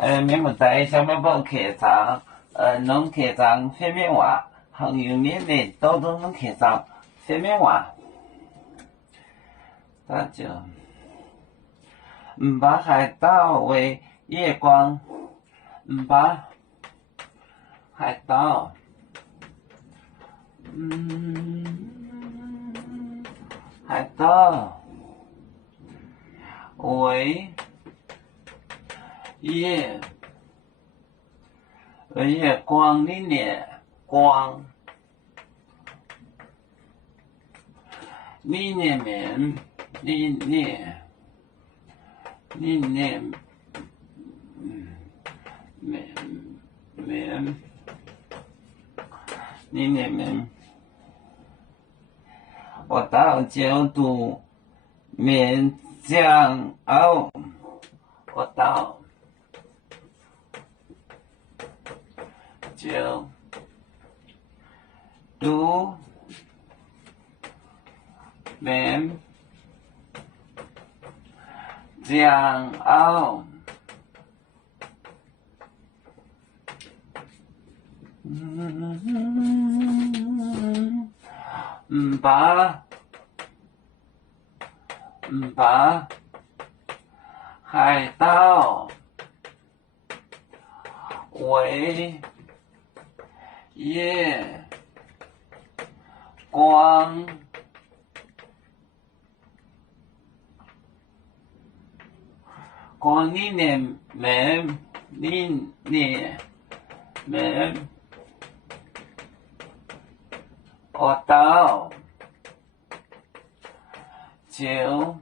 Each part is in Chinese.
面目在小面包客栈，弄客栈粉面话，朋友面的多多弄客栈粉面话，那就把海岛为夜光，把海岛，海岛为夜光里面光里面面我到就读面酱哦，我到就读面酱哦，把海岛为夜光里面我到就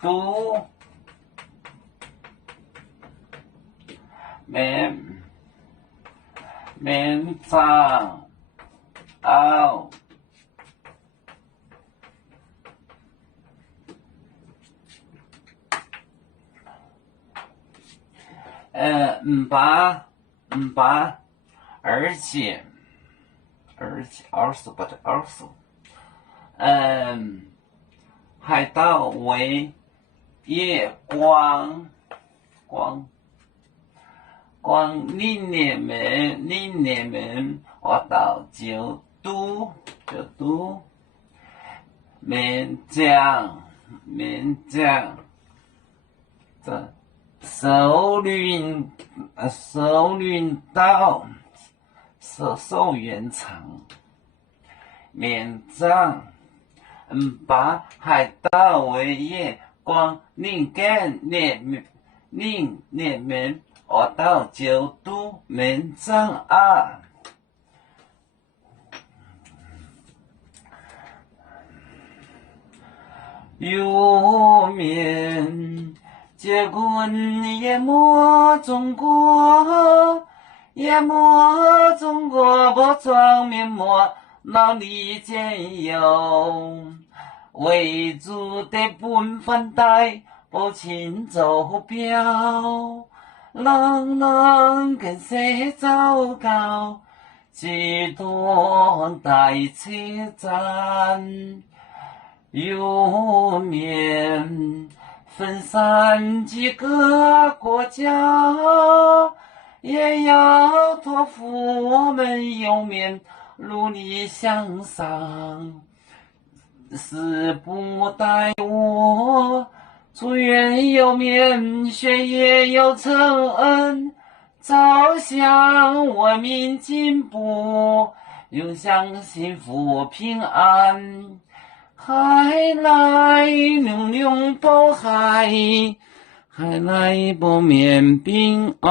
读面酱哦，而且不对，海岛为夜光里面我到就读面酱这寿云岛寿元场面酱，把海岛为夜光里面我到就读面酱啊。有面结棍淹没中国，不装面膜脑里间有，为主的本分带不请走标，人跟谁糟糕，几多大车站。有面分散几个国家，也要托付我们有面努力向上。时不待我，祝愿有面学业有成，朝向文明进步，永享幸福平安。海来龙龙保海，海来保面平安。